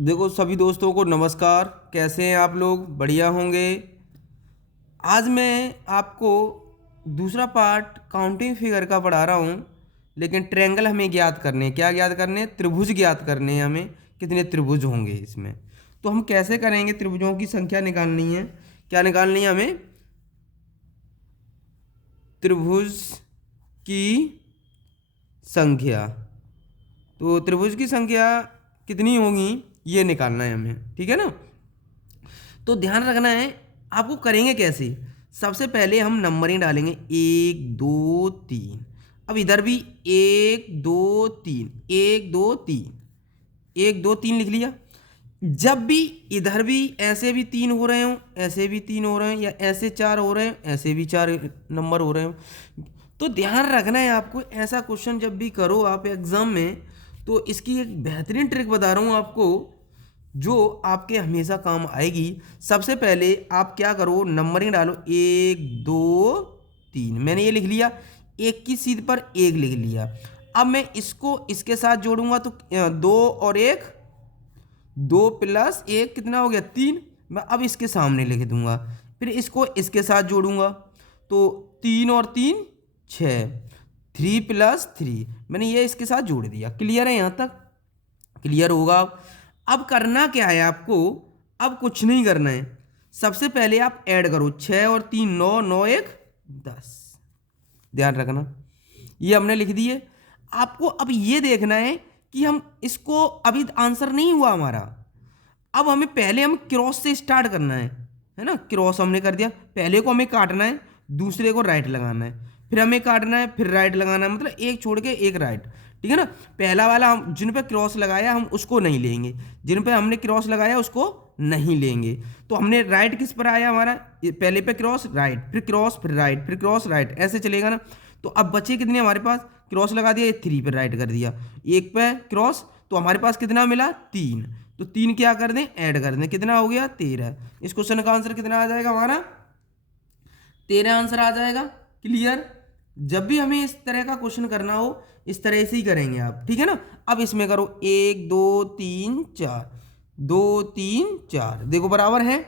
देखो सभी दोस्तों को नमस्कार। कैसे हैं आप लोग? बढ़िया होंगे। आज मैं आपको दूसरा पार्ट काउंटिंग फिगर का पढ़ा रहा हूँ। लेकिन ट्रायंगल हमें ज्ञात करने हैं। क्या ज्ञात करने हैं? त्रिभुज ज्ञात करने हैं हमें। कितने त्रिभुज होंगे इसमें? तो हम कैसे करेंगे? त्रिभुजों की संख्या निकालनी है। क्या निकालनी है हमें? त्रिभुज की संख्या। तो त्रिभुज की संख्या कितनी होगी ये निकालना है हमें, ठीक है ना। तो ध्यान रखना है। आपको करेंगे कैसे? सबसे पहले हम नंबरिंग डालेंगे, 1 2 3। अब इधर भी 1 2 3, 1 2 3, 1 2 3 लिख लिया। जब भी इधर भी ऐसे भी 3 हो रहे हो, ऐसे भी 3 हो रहे हैं, या ऐसे 4 हो रहे हैं, ऐसे भी 4 नंबर हो रहे हो, तो ध्यान रखना है आपको। ऐसा क्वेश्चन जब भी करो आप एग्जाम में, तो इसकी एक बेहतरीन ट्रिक बता रहा हूँ आपको, जो आपके हमेशा काम आएगी। सबसे पहले आप क्या करो, नंबरिंग डालो, 1 2 3। मैंने ये लिख लिया, एक की सीध पर एक लिख लिया। अब मैं इसको इसके साथ जोड़ूंगा तो 2 और 1, 2 + 1 कितना हो गया? 3। मैं अब इसके सामने लिख दूंगा। फिर इसको इसके साथ जोड़ूंगा तो 3 और 3 6, 3 + 3। मैंने ये इसके साथ जोड़ दिया। क्लियर है? यहाँ तक क्लियर होगा। अब करना क्या है आपको? अब कुछ नहीं करना है। सबसे पहले आप ऐड करो, 6 और 3 9, 9 1 10। ध्यान रखना, ये हमने लिख दिए। आपको अब ये देखना है कि हम इसको, अभी आंसर नहीं हुआ हमारा। अब हमें पहले हम क्रॉस से स्टार्ट करना है ना। क्रॉस हमने कर दिया, पहले को हमें काटना है, दूसरे को राइट लगाना है, फिर हमें काटना है, फिर राइट लगाना है, मतलब एक छोड़ के एक राइट, ठीक है ना। पहला वाला हम जिन पे क्रॉस लगाया हम उसको नहीं लेंगे, जिन पे हमने क्रॉस लगाया उसको नहीं लेंगे। तो हमने राइट किस पर आया हमारा? पहले पे क्रॉस राइट, फिर क्रॉस, फिर राइट, फिर क्रॉस राइट, ऐसे चलेगा ना। तो अब बचे कितने हमारे पास? क्रॉस लगा दिया, 3 पे राइट कर दिया, एक पे क्रॉस, तो हमारे पास कितना मिला? 3। तो 3 क्या कर दें? ऐड कर दें। कितना हो गया? 13। इस क्वेश्चन का आंसर कितना आ जाएगा हमारा? 13 आंसर आ जाएगा। क्लियर? जब भी हमें इस तरह का क्वेश्चन करना हो, इस तरह से ही करेंगे आप, ठीक है ना। अब इसमें करो 1 2 3 4, 2 3 4, देखो बराबर है।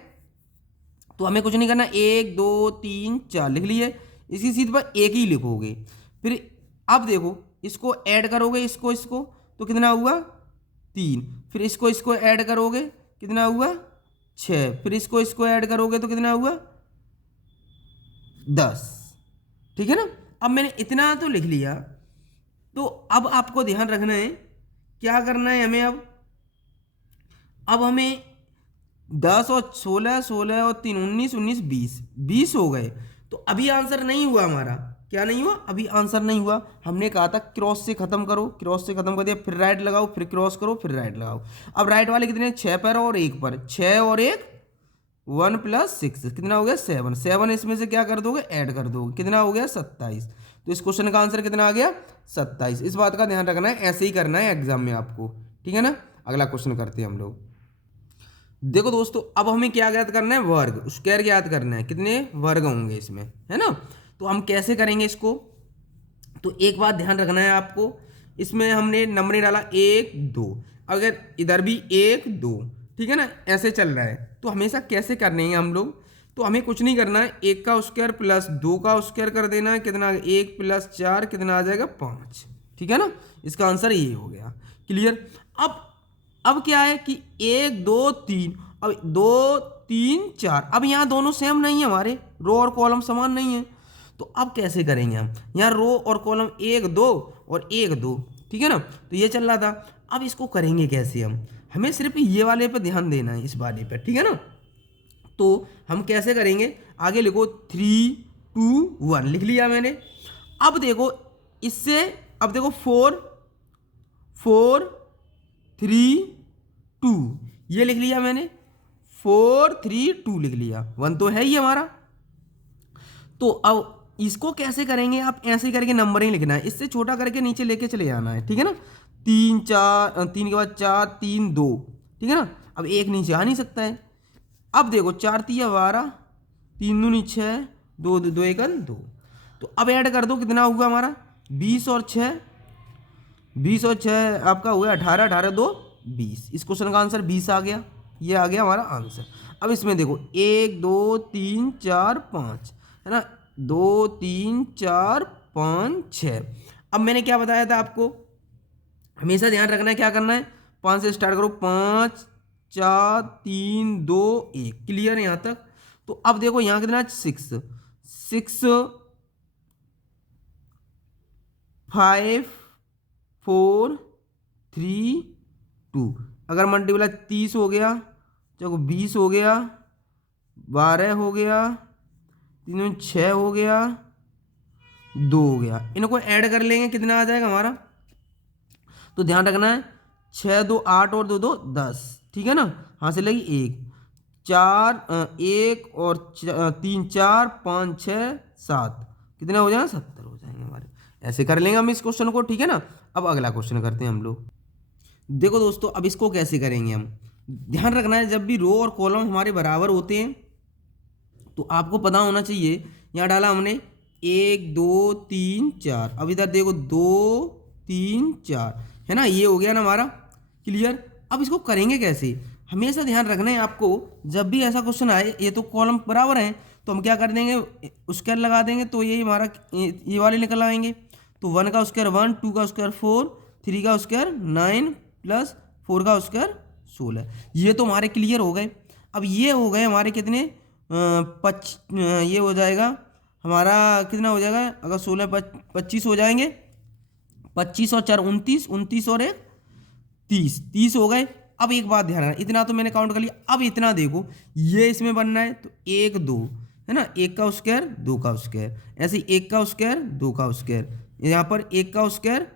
तो हमें कुछ नहीं करना, 1 2 3 4 लिख लिए। इसी सीध पर एक ही लिखोगे। फिर अब देखो, इसको ऐड करोगे, इसको इसको, तो कितना हुआ? 3। फिर इसको इसको ऐड करोगे, कितना हुआ? 6। फिर इसको इसको ऐड करोगे तो कितना हुआ? 10। ठीक है ना। अब मैंने इतना तो लिख लिया। तो अब आपको ध्यान रखना है, क्या करना है हमें अब हमें 10 और 16, 16 और 3 19, 19 20, 20 हो गए। तो अभी आंसर नहीं हुआ हमारा। क्या नहीं हुआ? अभी आंसर नहीं हुआ। हमने कहा था क्रॉस से खत्म करो, क्रॉस से खत्म कर दिया, फिर राइट लगाओ, फिर क्रॉस करो, फिर राइट लगाओ। अब राइट वाले कितने? 6 पर और 1 पर, 6 और 1 1 + 6 कितना हो गया? 7। 7 इसमें से क्या कर दोगे? ऐड कर दोगे, कितना हो गया? 27। तो इस क्वेश्चन का आंसर कितना आ गया? 27। इस बात का ध्यान रखना है, ऐसे ही करना है एग्जाम में आपको, ठीक है ना। अगला क्वेश्चन करते हैं हम लोग। देखो दोस्तों, अब हमें क्या ज्ञात करना है? वर्ग, स्क्वायर ज्ञात करना है। कितने वर्ग होंगे इसमें, है ना। तो हम कैसे करेंगे इसको? तो एक बात ध्यान रखना है आपको, इसमें हमने नंबर नहीं डाला 1 2, अगर इधर भी 1 2, ठीक है ना, ऐसे चल रहा है। तो हमेशा कैसे करने हैं हम लोग? तो हमें कुछ नहीं करना है, 1 का स्क्वायर प्लस 2 का स्क्वायर कर देना है। कितना? 1 + 4 कितना आ जाएगा? 5। ठीक है ना। इसका आंसर ये हो गया। क्लियर? अब क्या है कि 1 2 3, अब 2 3 4, अब यहाँ दोनों सेम नहीं है हमारे, रो और कॉलम समान नहीं है। तो अब कैसे करेंगे हम? यहाँ रो और कॉलम 1 2 और 1 2, ठीक है ना। तो ये चल रहा था। अब इसको करेंगे कैसे हम? हमें सिर्फ ये वाले पे ध्यान देना है, इस वाले पे, ठीक है ना। तो हम कैसे करेंगे? आगे लिखो 3 2 1 लिख लिया मैंने। अब देखो इससे, अब देखो 4 4 3 2 ये लिख लिया मैंने। 4 3 2 लिख लिया, 1 तो है ही हमारा। तो अब इसको कैसे करेंगे? आप ऐसे ही करके नंबर ही लिखना है, इससे छोटा करके नीचे लेके चले जाना है, ठीक है ना। 3 4, 3 के बाद 4 3 2, ठीक है ना। अब एक नीचे आ नहीं सकता है। अब देखो 4 3 12, 3 दूनी 6, 2 2 1 2। तो अब ऐड कर दो, कितना हुआ हमारा? 20 और 6, 20 और 6 आपका हुआ 18, 18 2 20। इस क्वेश्चन का आंसर 20 आ गया। ये आ गया हमारा आंसर। अब इसमें देखो 1 2 3 4 5 है ना, 2 3 4 5 6। अब मैंने क्या बताया था आपको, हमेशा ध्यान रखना है क्या करना है, 5 से स्टार्ट करो, 5 4 3 2 1। क्लियर है यहाँ तक। तो अब देखो यहाँ कितना है, 6 6 5 4 3 2। अगर मल्टीप्लाई 30 हो गया, चलो 20 हो गया, 12 हो गया, 3 में 6 हो गया, 2 हो गया। इनको ऐड कर लेंगे, कितना आ जाएगा हमारा। तो ध्यान रखना है, 6 2 8 और 2 2 10। ठीक है ना, हाँ से लगी 1 4 1 और 3 4 5 6 7, कितने हो जाएंगे, 70 हो जाएंगे हमारे। ऐसे कर लेंगे हम इस क्वेश्चन को। ठीक है ना। अब अगला क्वेश्चन करते हैं हम लोग। देखो दोस्तों, अब इसको कैसे करेंगे हम, ध्यान रखना है जब भी रो और कॉलम हमारे बराबर होते हैं तो आपको पता होना चाहिए। यहाँ डाला हमने 1 2 3 4, अब इधर देखो 2 3 4 है ना, ये हो गया ना हमारा। क्लियर। अब इसको करेंगे कैसे, हमेशा ध्यान रखना है आपको, जब भी ऐसा क्वेश्चन आए, ये तो कॉलम बराबर हैं तो हम क्या कर देंगे, स्क्वायर लगा देंगे, तो ये हमारा ये वाले निकल आएंगे। तो 1 का स्क्वायर 1, 2 का स्क्वायर 4, 3 का स्क्वायर 9 प्लस 4 का स्क्वायर 16। ये तो हमारे क्लियर हो गए। अब ये हो गए हमारे कितने, ये हो जाएगा हमारा, कितना हो जाएगा, अगर 16 25 हो जाएंगे, 25 और 4 29, 29 और 1 30, 30 हो गए। अब एक बात ध्यान रखना, इतना तो मैंने काउंट कर लिया, अब इतना देखो, ये इसमें बनना है तो 1 2 है ना, 1 का स्क्वायर 2 का स्क्वायर, ऐसे 1 का स्क्वायर 2 का स्क्वायर, यहाँ पर 1 का स्क्वायर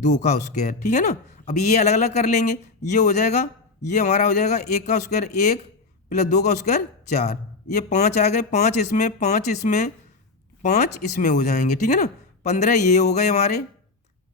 2 का स्क्वायर। ठीक है ना। अब ये अलग अलग कर लेंगे, ये हो जाएगा, ये हमारा हो जाएगा 1 का स्क्वायर 1 प्लस 2 का स्क्वायर 4, ये 5 आ गए, 5 इसमें 5 इसमें 5 इसमें हो जाएंगे। ठीक है ना। 15 ये हो गए हमारे,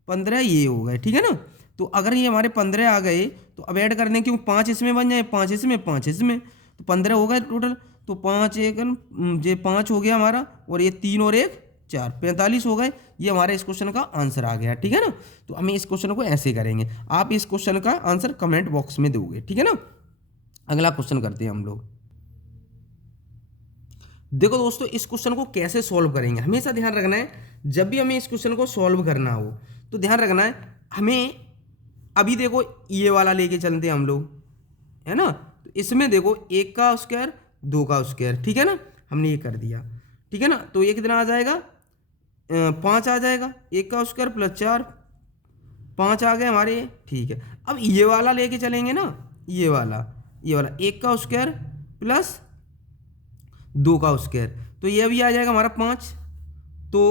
15 ये हो गए। ठीक है ना। तो अगर ये हमारे 15 आ गए तो अब ऐड कर दें, क्यों 5 इसमें बन जाए, 5 इसमें 5 इसमें, तो 15 हो गए टोटल। तो 5 1 ये 5 हो गया हमारा, और ये 3 और 1 4, 45 हो गए। ये हमारे इस क्वेश्चन का आंसर आ गया। ठीक है ना। तो हम इस क्वेश्चन को ऐसे करेंगे, आप इस क्वेश्चन का आंसर कमेंट बॉक्स में दोगे। ठीक है ना। अगला क्वेश्चन करते हैं हम लोग। देखो दोस्तों, इस क्वेश्चन को कैसे सॉल्व करेंगे, हमेशा ध्यान रखना है जब भी हमें इस क्वेश्चन को सॉल्व करना हो तो ध्यान रखना है हमें, अभी देखो ये वाला लेके चलते हैं हम लोग, है ना। तो इसमें देखो 1 का स्क्वायर 2 का स्क्वायर, ठीक है ना, हमने ये कर दिया। ठीक है ना। तो ये कितना आ जाएगा, 5 आ जाएगा, 1 का स्क्वायर प्लस 4, 5 आ गए हमारे। ठीक है। अब ये वाला लेके चलेंगे ना, ये वाला 1 का स्क्वायर प्लस 2 का स्क्वायर, तो ये भी आ जाएगा हमारा 5, तो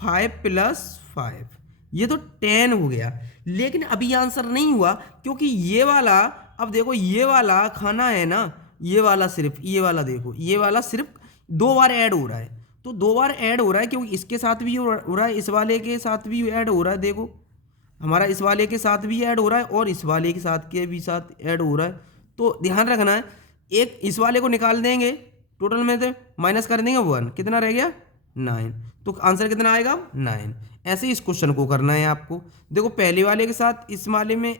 5 प्लस 5, ये तो 10 हो गया। लेकिन अभी आंसर नहीं हुआ, क्योंकि ये वाला, अब देखो ये वाला खाना है ना, ये वाला सिर्फ, ये वाला देखो, ये वाला सिर्फ 2 बार ऐड हो रहा है। तो 2 बार ऐड हो रहा है, क्योंकि इसके साथ भी हो रहा है, इस वाले के साथ भी ऐड हो रहा है। देखो हमारा इस वाले के साथ भी ऐड हो रहा है और इस वाले के साथ ऐड हो रहा है। तो ध्यान रखना है, एक इस वाले को निकाल देंगे, टोटल में से माइनस कर देंगे 1, कितना रह गया 9, तो आंसर कितना आएगा 9। ऐसे ही इस क्वेश्चन को करना है आपको। देखो पहले वाले के साथ इस वाले में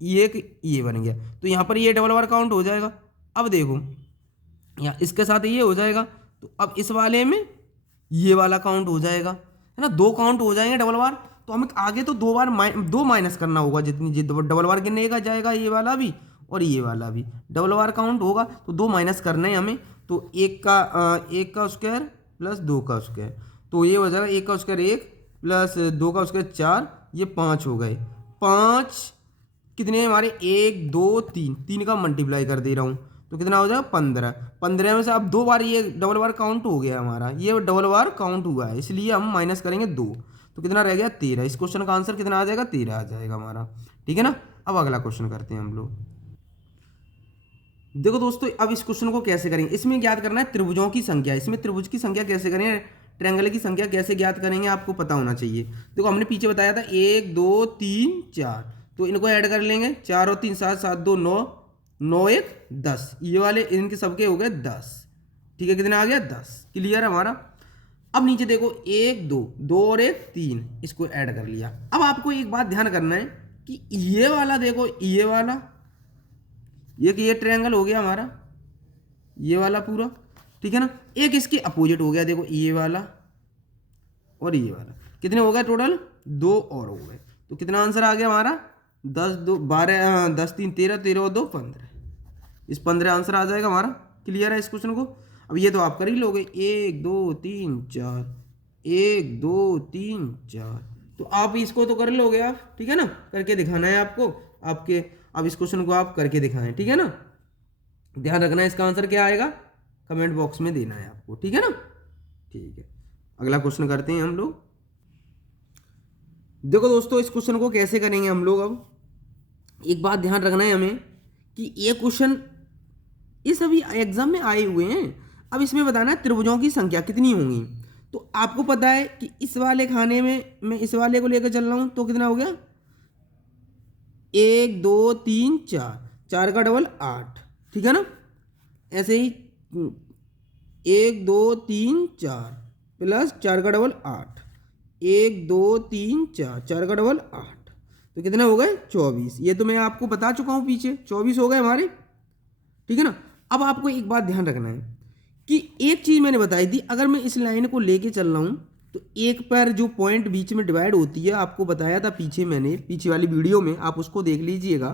ये बन गया, तो यहाँ पर ये डबल बार काउंट हो जाएगा। अब देखो यहाँ इसके साथ ये हो जाएगा, तो अब इस वाले में ये वाला काउंट हो जाएगा, है ना, 2 काउंट हो जाएंगे डबल बार। तो हमें आगे तो 2 बार 2 माइनस करना होगा, जितनी डबल बार गिनने का जाएगा, ये वाला भी और ये वाला भी डबल बार काउंट होगा, तो 2 माइनस करना है हमें। तो 1 का स्क्वायर प्लस 2 का स्क्वायर, तो ये हो जाएगा 1 का स्क्वायर 1 प्लस 2 का स्क्वायर 4, ये 5 हो गए। 5 कितने हमारे, 1 2 3 का मल्टीप्लाई कर दे रहा हूँ, तो कितना हो जाएगा 15। 15 में से अब 2 बार ये डबल बार काउंट हो गया हमारा, ये डबल बार काउंट हुआ है, इसलिए हम माइनस करेंगे 2, तो कितना रह गया 13। इस क्वेश्चन का आंसर कितना आ जाएगा, 13 आ जाएगा हमारा। ठीक है ना। अब अगला क्वेश्चन करते हैं हम लोग। देखो दोस्तों, अब इस क्वेश्चन को कैसे करेंगे, इसमें ज्ञात करना है त्रिभुजों की संख्या। इसमें त्रिभुज की संख्या कैसे करेंगे, ट्रायंगल की संख्या कैसे ज्ञात करेंगे, आपको पता होना चाहिए। देखो हमने पीछे बताया था 1 2 3 4, तो इनको ऐड कर लेंगे, 4 और 3 7, 7 2 9, 9 1 10, ये वाले इनके सबके हो गए 10। ठीक है, कितना आ गया 10। क्लियर है हमारा। अब नीचे देखो 1 2 2 और 1 3, इसको ऐड कर लिया। अब आपको एक बात ध्यान करना है कि ये वाला देखो, ये वाला ये ट्रायंगल हो गया हमारा, ये वाला पूरा, ठीक है ना। एक इसकी अपोजिट हो गया, देखो ये वाला और ये वाला। कितने हो गए टोटल? 2 और हो गए। तो कितना आंसर आ गया हमारा? 10 2 12 10 3 13, 13 और 2 15। इस 15 आंसर आ जाएगा हमारा। क्लियर है इस क्वेश्चन को? अब ये तो आप कर ही लोगे, 1 2 3 4, 1 2 3 4, तो आप इसको तो कर लोगे आप, ठीक है ना। करके दिखाना है आपको, आपके अब इस क्वेश्चन को आप करके दिखाएं, ठीक है ना। ध्यान रखना है इसका आंसर क्या आएगा, कमेंट बॉक्स में देना है आपको, ठीक है ना। ठीक है, अगला क्वेश्चन करते हैं हम लोग। देखो दोस्तों, इस क्वेश्चन को कैसे करेंगे हम लोग। अब एक बात ध्यान रखना है हमें कि ये क्वेश्चन ये सभी एग्जाम में आए हुए हैं। अब इसमें बताना है त्रिभुजों की संख्या कितनी होंगी। तो आपको पता है कि इस वाले खाने में मैं इस वाले को लेकर चल रहा हूं, तो कितना हो गया? 1 2 3 4, 4 का डबल 8, ठीक है ना। ऐसे ही 1 2 3 4 प्लस 4 का डबल 8, 1 2 3 4, 4 का डबल 8, तो कितने हो गए? 24। ये तो मैं आपको बता चुका हूं पीछे, 24 हो गए हमारे, ठीक है ना। अब आपको एक बात ध्यान रखना है कि एक चीज़ मैंने बताई थी, अगर मैं इस लाइन को लेके चल रहा हूं तो एक पर जो पॉइंट बीच में डिवाइड होती है, आपको बताया था पीछे मैंने, पीछे वाली वीडियो में, आप उसको देख लीजिएगा।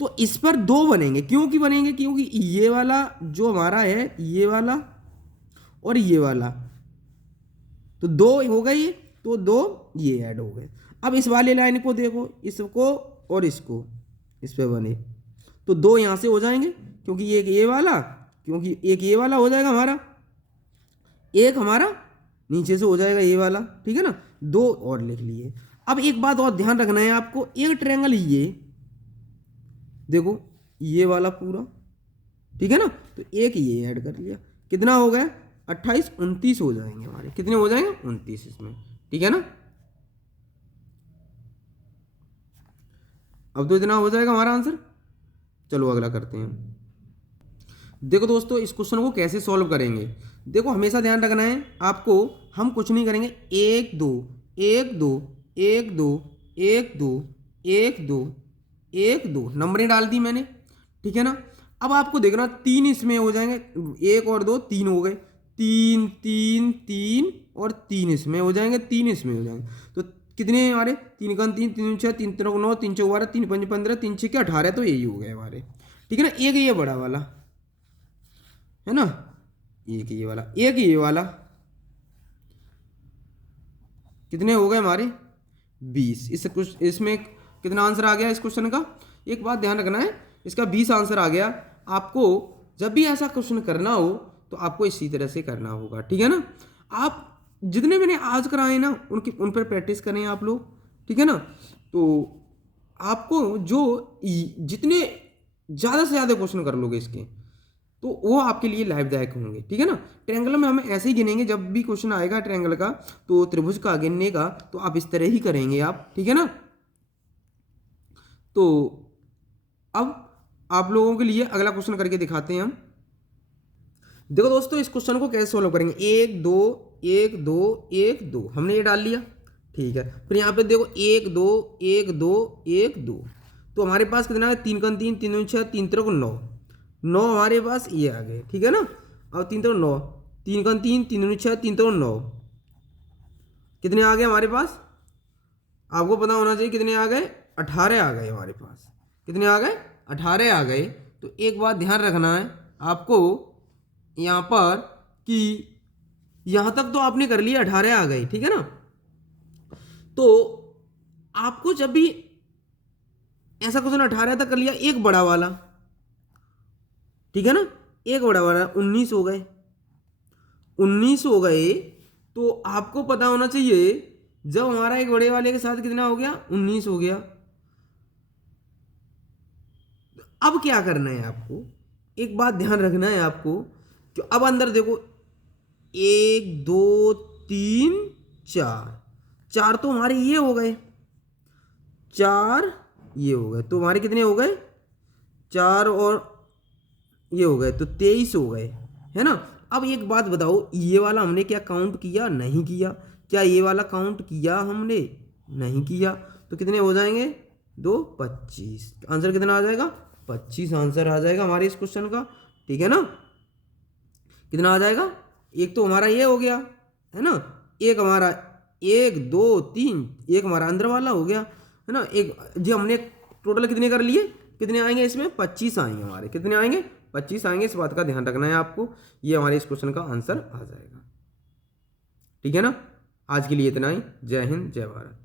तो इस पर 2 बनेंगे। क्यों की बनेंगे? क्योंकि ये वाला जो हमारा है, ये वाला और ये वाला, तो 2 हो गए ये, तो 2 ये ऐड हो गए। अब इस वाले लाइन को देखो, इसको और इसको, इस पे बने तो 2 यहाँ से हो जाएंगे, क्योंकि एक ये वाला, क्योंकि एक ये वाला हो जाएगा हमारा, एक हमारा नीचे से हो जाएगा ये वाला, ठीक है ना। 2 और लिख लिए। अब एक बात और ध्यान रखना है आपको, एक ट्रायंगल ये देखो, ये वाला पूरा, ठीक है ना। तो एक ये ऐड कर लिया, कितना हो गया? 28 29 हो जाएंगे हमारे। कितने हो जाएंगे? 29 इसमें, ठीक है ना। अब तो इतना हो जाएगा हमारा आंसर। चलो अगला करते हैं। देखो दोस्तों, इस क्वेश्चन को कैसे सॉल्व करेंगे, देखो हमेशा ध्यान रखना है आपको। हम कुछ नहीं करेंगे, 1 2 1 2 1 2 1 2 1 2 1 2 नंबरें डाल दी मैंने, ठीक है ना। अब आपको देखना 3 इसमें हो जाएंगे, 1 और 2 3 हो गए, 3 3 3 और 3 इसमें हो जाएंगे, 3 इसमें हो जाएंगे। तो कितने हमारे? 3 का 3 3 6 3 3 9 3 4 12 3 5 15 3 6 18, तो यही हो गए हमारे, ठीक है ना। एक ये बड़ा वाला है ना, एक ये वाला, एक ये वाला, कितने हो गए हमारे? 20। इसमें कितना आंसर आ गया इस क्वेश्चन का? एक बात ध्यान रखना है, इसका 20 आंसर आ गया। आपको जब भी ऐसा क्वेश्चन करना हो तो आपको इसी तरह से करना होगा, ठीक है ना। आप जितने मैंने आज कराए ना, उन पर प्रैक्टिस करें आप लोग, ठीक है ना। तो आपको जो जितने ज़्यादा से ज़्यादा क्वेश्चन कर लोगे इसके, तो वो आपके लिए लाभदायक होंगे, ठीक है ना। ट्रायंगल में हम ऐसे ही गिनेंगे, जब भी क्वेश्चन आएगा ट्रायंगल का, तो त्रिभुज का गिनने का, तो आप इस तरह ही करेंगे आप, ठीक है ना। तो अब आप लोगों के लिए अगला क्वेश्चन करके दिखाते हैं हम। देखो दोस्तों, इस क्वेश्चन को कैसे सोल्व करेंगे। 1 2 1 2 1 2 हमने ये डाल लिया, ठीक है। फिर यहाँ पे देखो 1 2 1 2 1 2, तो हमारे पास कितना है? 3 का 3 3 6 3 3 9, 9 हमारे पास ये आ गए, ठीक है ना। अब 3 3 9, 3 का 3 3 6 3 3 9, कितने आ गए हमारे पास? आपको पता होना चाहिए कितने आ गए? 18 आ गए हमारे पास। कितने आ गए? 18 आ गए। तो एक बात ध्यान रखना है आपको यहाँ पर कि यहाँ तक तो आपने कर लिया, 18 आ गए, ठीक है ना। तो आपको जब भी ऐसा क्वेश्चन 18 तक कर लिया, एक बड़ा वाला, ठीक है ना, एक बड़ा वाला 19 हो गए, 19 हो गए। तो आपको पता होना चाहिए जब हमारा एक बड़े वाले के साथ कितना हो गया? 19 हो गया। अब क्या करना है आपको, एक बात ध्यान रखना है आपको कि अब अंदर देखो 1 2 3 4, 4 तो हमारे ये हो गए, 4 ये हो गए, तो हमारे कितने हो गए? 4 और ये हो गए, तो 23 हो गए, है ना। अब एक बात बताओ, ये वाला हमने क्या काउंट किया? नहीं किया। क्या ये वाला काउंट किया हमने? नहीं किया। तो कितने हो जाएंगे? 2 25, आंसर कितना आ जाएगा? 25 आंसर आ जाएगा हमारे इस क्वेश्चन का। ठीक है ना, कितना आ जाएगा? एक तो हमारा ये हो गया है ना, एक हमारा 1 2 3, एक हमारा अंदर वाला हो गया है ना। एक जी हमने टोटल कितने कर लिए, कितने आएंगे इसमें? 25 आएंगे हमारे। कितने आएंगे? 25 आएंगे। इस बात का ध्यान रखना है आपको। ये हमारे इस क्वेश्चन का आंसर आ जाएगा। ठीक है ना, आज के लिए इतना ही। जय हिंद, जय भारत।